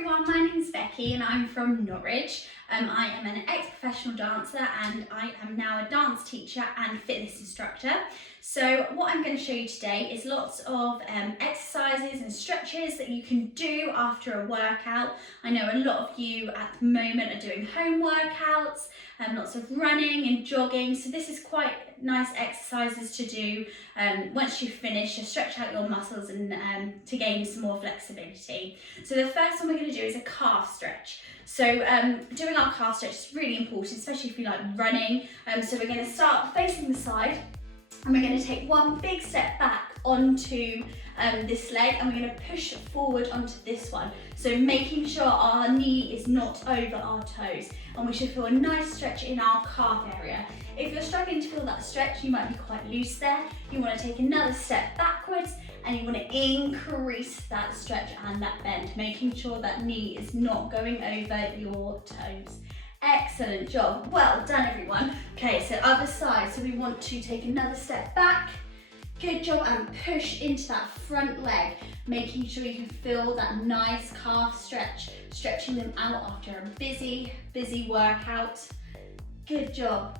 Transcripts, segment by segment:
everyone, my name's Becky and I'm from Norwich. I am an ex-professional dancer and I am now a dance teacher and fitness instructor. So what I'm going to show you today is lots of exercises and stretches that you can do after a workout. I know a lot of you at the moment are doing home workouts, lots of running and jogging, so this is quite nice exercises to do once you finish to stretch out your muscles and to gain some more flexibility. So the first one we're going to do is a calf stretch. So doing our calf stretch is really important, especially if you like running. So we're going to start facing the side and we're going to take one big step back onto this leg and we're going to push forward onto this one. So making sure our knee is not over our toes, and we should feel a nice stretch in our calf area. If you're struggling to feel that stretch, you might be quite loose there. You want to take another step backwards and you want to increase that stretch and that bend, making sure that knee is not going over your toes. Excellent job, well done everyone. Okay, so other side, so we want to take another step back. Good job, and push into that front leg, making sure you can feel that nice calf stretch, stretching them out after a busy workout. Good job.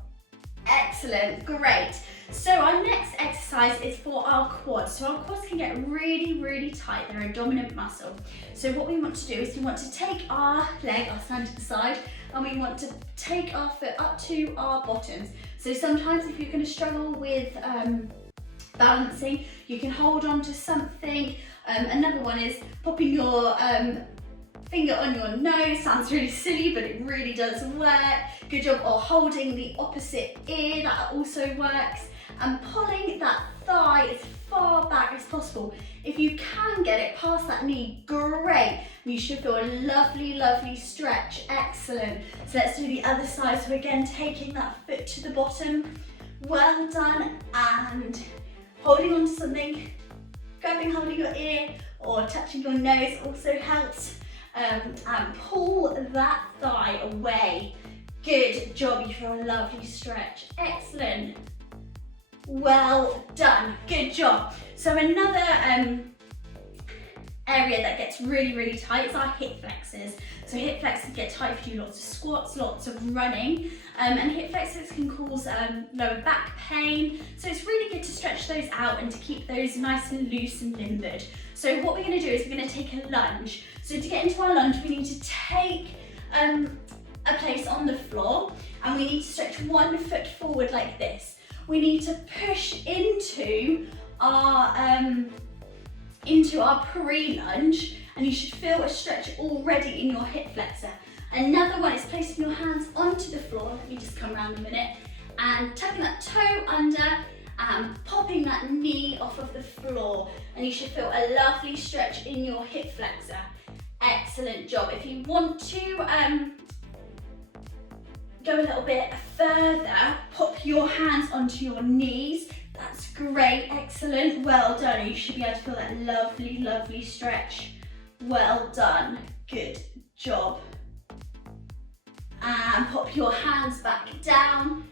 Excellent, great. So our next exercise is for our quads. So our quads can get really tight, they're a dominant muscle. So what we want to do is we want to take our leg, our stand to the side, and we want to take our foot up to our bottoms. So sometimes if you're going to struggle with balancing, you can hold on to something. Another one is popping your finger on your nose. Sounds really silly, but it really does work. Good job. Or holding the opposite ear, that also works. And pulling that thigh as far back as possible. If you can get it past that knee, great. You should feel a lovely stretch. Excellent. So let's do the other side. So again, taking that foot to the bottom. Well done. And holding on to something, grabbing hold of your ear or touching your nose also helps. And pull that thigh away. Good job, you feel a lovely stretch. Excellent. Well done, good job. So another area that gets really tight is our hip flexors. So hip flexors get tight if you do lots of squats, lots of running, and hip flexors can cause lower back pain. So it's really good to stretch those out and to keep those nice and loose and limbered. So what we're going to do is we're going to take a lunge. So to get into our lunge, we need to take a place on the floor and we need to stretch one foot forward like this. We need to push into our pre-lunge, and you should feel a stretch already in your hip flexor. Another one is placing your hands onto the floor. Let me just come around a minute and tucking that toe under and popping that knee off of the floor, and you should feel a lovely stretch in your hip flexor. Excellent job. If you want to go a little bit further, pop your hands onto your knees. That's great, excellent, well done. You should be able to feel that lovely stretch. Well done, good job. And pop your hands back down,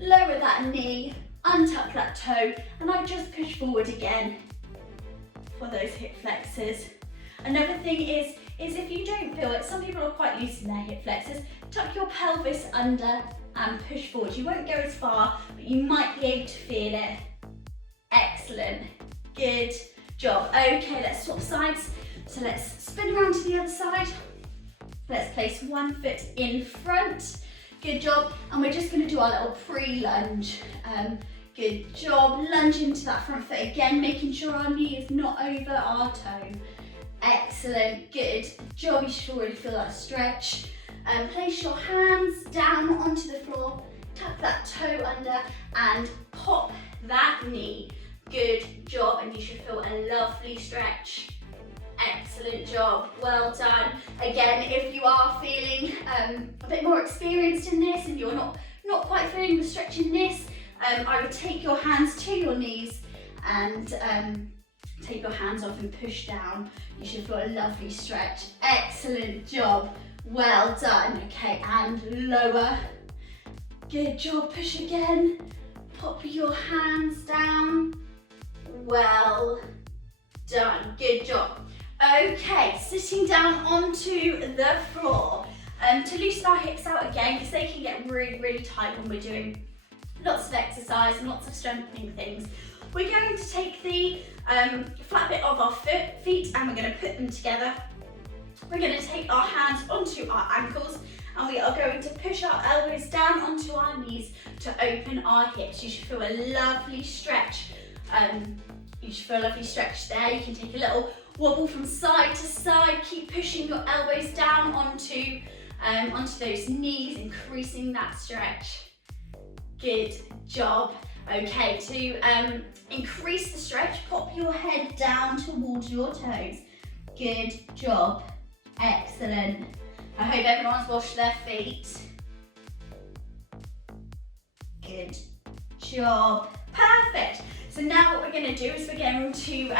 lower that knee, untuck that toe, and I just push forward again for those hip flexors. Another thing is if you don't feel it, some people are quite loose in their hip flexors, tuck your pelvis under and push forward. You won't go as far, but you might be able to feel it. Excellent, good job. Okay, let's swap sides. So let's spin around to the other side. Let's place one foot in front. Good job. And we're just going to do our little pre-lunge. Good job. Lunge into that front foot again, making sure our knee is not over our toe. Excellent, good job. You should already feel that stretch. Place your hands down onto the floor, tuck that toe under and pop that knee. Good job, and you should feel a lovely stretch. Excellent job, well done. Again, if you are feeling a bit more experienced in this, and you're not quite feeling the stretch in this, I would take your hands to your knees and take your hands off and push down. You should feel a lovely stretch. Excellent job, well done. Okay, and lower. Good job, push again. Pop your hands down. Well done, good job. Okay, sitting down onto the floor. To loosen our hips out again, because they can get really, really tight when we're doing lots of exercise and lots of strengthening things. We're going to take the flat bit of our feet and we're going to put them together. We're going to take our hands onto our ankles and we are going to push our elbows down onto our knees to open our hips. You should feel a lovely stretch. You should feel a lovely stretch there. You can take a little wobble from side to side. Keep pushing your elbows down onto those knees, increasing that stretch. Good job. Okay, to increase the stretch, pop your head down towards your toes. Good job. Excellent. I hope everyone's washed their feet. Good job. Perfect. So now what we're going to do is we're going to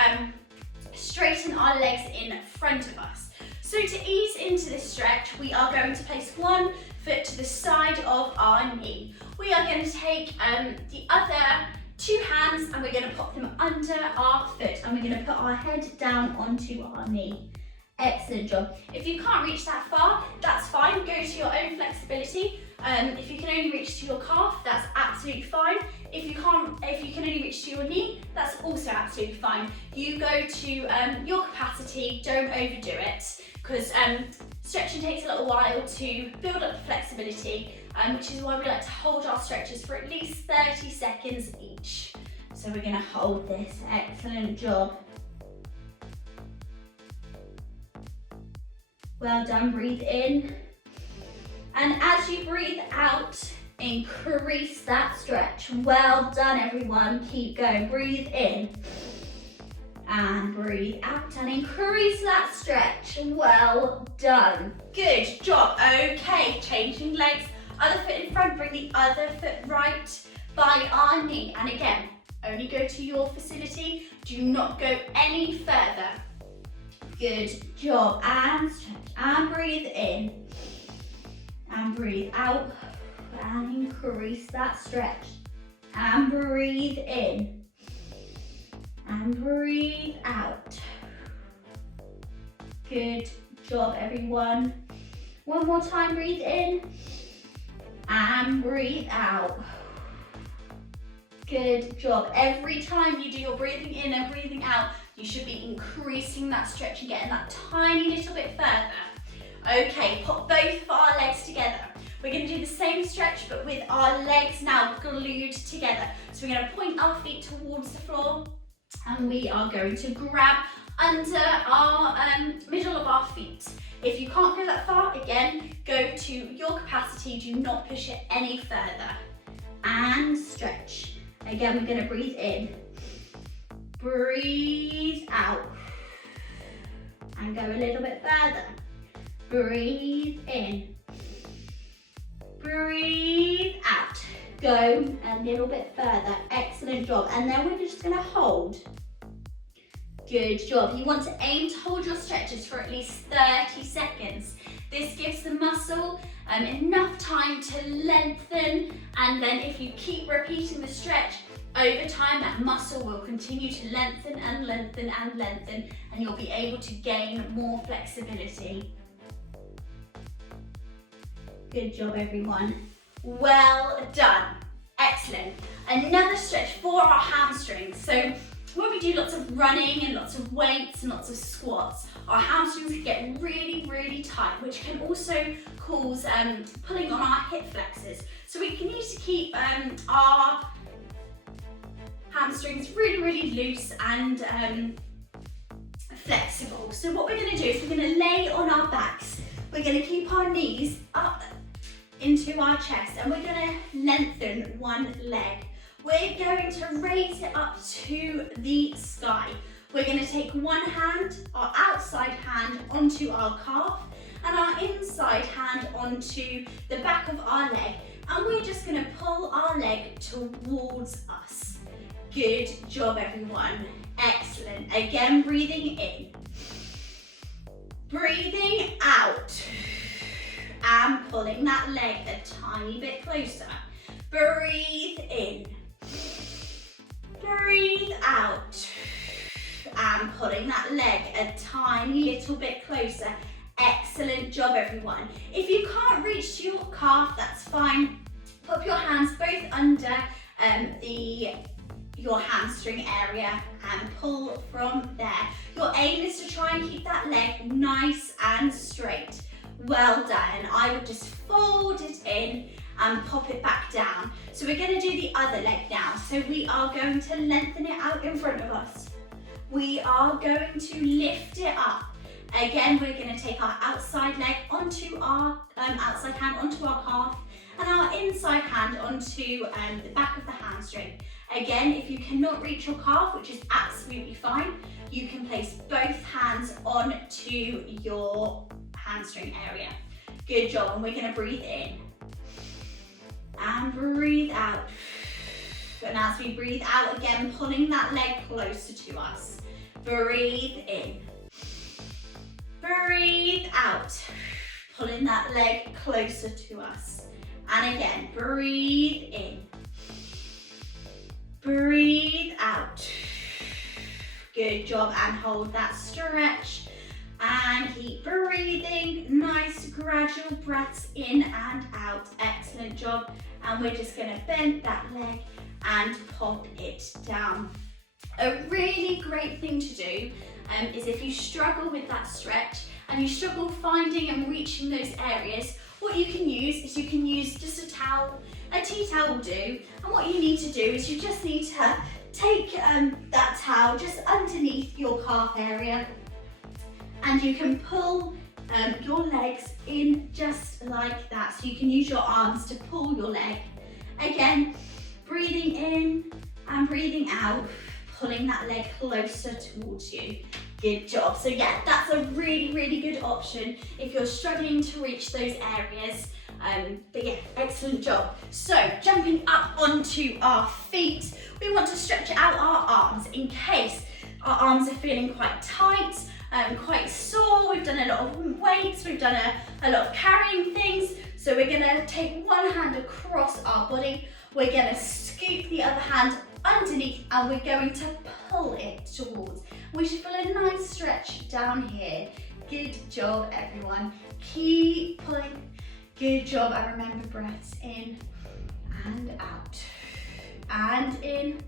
straighten our legs in front of us. So to ease into this stretch, we are going to place one foot to the side of our knee. We are going to take the other two hands and we're going to pop them under our foot and we're going to put our head down onto our knee. Excellent job. If you can't reach that far, that's fine. Go to your own flexibility. If you can only reach to your calf, that's absolutely fine. If you can only reach to your knee, that's also absolutely fine. You go to your capacity, don't overdo it, because stretching takes a little while to build up the flexibility, which is why we like to hold our stretches for at least 30 seconds each. So we're going to hold this. Excellent job. Well done, breathe in. And as you breathe out, increase that stretch. Well done, everyone. Keep going. Breathe in. And breathe out and increase that stretch. Well done. Good job. Okay, changing legs. Other foot in front, bring the other foot right by our knee. And again, only go to your facility. Do not go any further. Good job. And stretch. And breathe in. And breathe out. And increase that stretch. And breathe in. And breathe out. Good job, everyone. One more time, breathe in. And breathe out. Good job. Every time you do your breathing in and breathing out, you should be increasing that stretch and getting that tiny little bit further. Okay, pop both of our legs together. We're going to do the same stretch, but with our legs now glued together. So we're going to point our feet towards the floor, and we are going to grab under our middle of our feet. If you can't go that far, again, go to your capacity. Do not push it any further. And stretch. Again, we're going to breathe in. Breathe out. And go a little bit further. Breathe in. Breathe out. Go a little bit further. Excellent job. And then we're just going to hold. Good job. You want to aim to hold your stretches for at least 30 seconds. This gives the muscle enough time to lengthen, and then if you keep repeating the stretch over time, that muscle will continue to lengthen and lengthen and lengthen, and you'll be able to gain more flexibility. Good job, everyone. Well done. Excellent. Another stretch for our hamstrings. So when we do lots of running and lots of weights and lots of squats, our hamstrings can get really, really tight, which can also cause pulling on our hip flexors. So we need to keep our hamstrings really, really loose and flexible. So what we're going to do is we're going to lay on our backs. We're going to keep our knees up into our chest, and we're going to lengthen one leg. We're going to raise it up to the sky. We're going to take one hand, our outside hand, onto our calf, and our inside hand onto the back of our leg, and we're just going to pull our leg towards us. Good job, everyone. Excellent. Again, breathing in. Breathing out. And pulling that leg a tiny bit closer. Breathe in. Breathe out. and pulling that leg a tiny little bit closer. Excellent job, everyone. If you can't reach to your calf, that's fine. Put your hands both under your hamstring area and pull from there. Your aim is to try and keep that leg nice and straight. Well done. And I would just fold it in and pop it back down. So we're going to do the other leg now. So we are going to lengthen it out in front of us. We are going to lift it up. Again, we're going to take our outside leg onto our outside hand onto our calf and our inside hand onto the back of the hamstring. Again, if you cannot reach your calf, which is absolutely fine, you can place both hands onto your hamstring area. Good job, and we're going to breathe in and breathe out. And as we breathe out again, pulling that leg closer to us. Breathe in. Breathe out. Pulling that leg closer to us. And again, breathe in. Breathe out. Good job, and hold that stretch. And keep breathing. Nice gradual breaths in and out. Excellent job. And we're just going to bend that leg and pop it down. A really great thing to do is if you struggle with that stretch and you struggle finding and reaching those areas, what you can use is you can use just a towel. A tea towel will do. And what you need to do is you just need to take that towel just underneath your calf area, and you can pull your legs in just like that. So you can use your arms to pull your leg. Again, breathing in and breathing out, pulling that leg closer towards you. Good job. So yeah, that's a really, really good option if you're struggling to reach those areas. But yeah, excellent job. So jumping up onto our feet, we want to stretch out our arms in case our arms are feeling quite tight, quite sore. We've done a lot of weights, we've done a lot of carrying things. So we're gonna take one hand across our body, we're gonna scoop the other hand underneath, and we're going to pull it towards. We should feel a nice stretch down here. Good job, everyone. Keep pulling. Good job, and remember breaths in and out. And in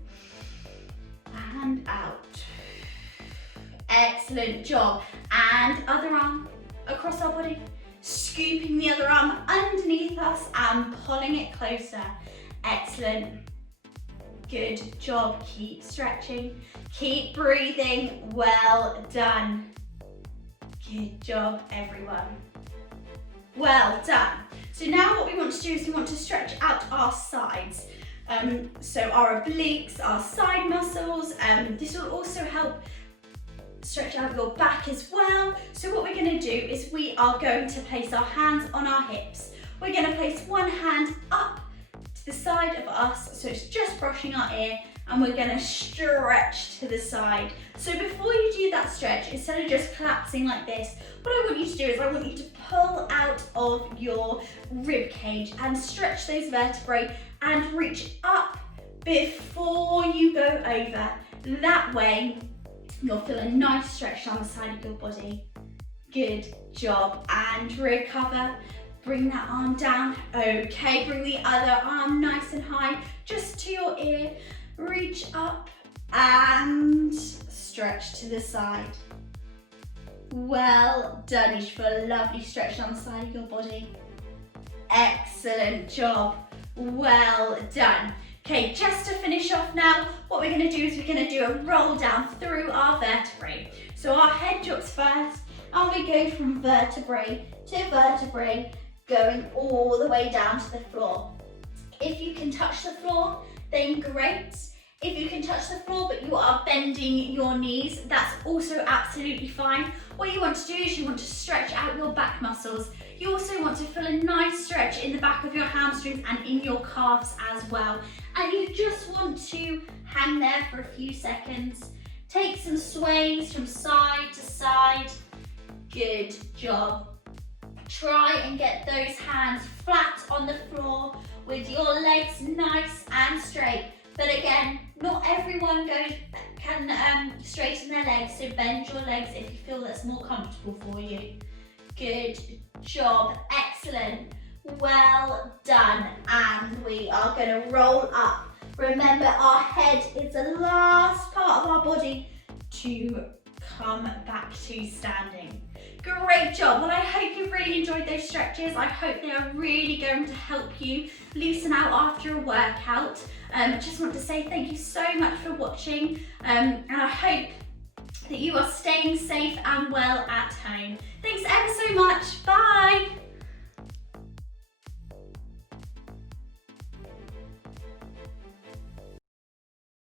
and out. Excellent job. And other arm across our body. Scooping the other arm underneath us and pulling it closer. Excellent. Good job. Keep stretching. Keep breathing. Well done. Good job, everyone. Well done. So now what we want to do is we want to stretch out our sides. So our obliques, our side muscles. This will also help stretch out your back as well. So what we're going to do is we are going to place our hands on our hips. We're going to place one hand up to the side of us, so it's just brushing our ear, and we're going to stretch to the side. So before you do that stretch, instead of just collapsing like this, what I want you to do is I want you to pull out of your rib cage and stretch those vertebrae and reach up before you go over. That way you'll feel a nice stretch down the side of your body. Good job. And recover. Bring that arm down. Okay, bring the other arm nice and high, just to your ear. Reach up and stretch to the side. Well done. You should feel a lovely stretch down the side of your body. Excellent job. Well done. Okay, just to finish off now, what we're going to do is we're going to do a roll down through our vertebrae. So our head drops first, and we go from vertebrae to vertebrae, going all the way down to the floor. If you can touch the floor, then great. If you can touch the floor but you are bending your knees, that's also absolutely fine. What you want to do is you want to stretch out your back muscles. You also want to feel a nice stretch in the back of your hamstrings and in your calves as well. And you just want to hang there for a few seconds. Take some sways from side to side. Good job. Try and get those hands flat on the floor with your legs nice and straight. But again, not everyone can straighten their legs, so bend your legs if you feel that's more comfortable for you. Good job, excellent, well done. And we are going to roll up. Remember, our head is the last part of our body to come back to standing. Great job. Well, I hope you've really enjoyed those stretches. I hope they are really going to help you loosen out after a workout. I just want to say thank you so much for watching, and I hope that you are staying safe and well at home. Thanks ever so much. Bye.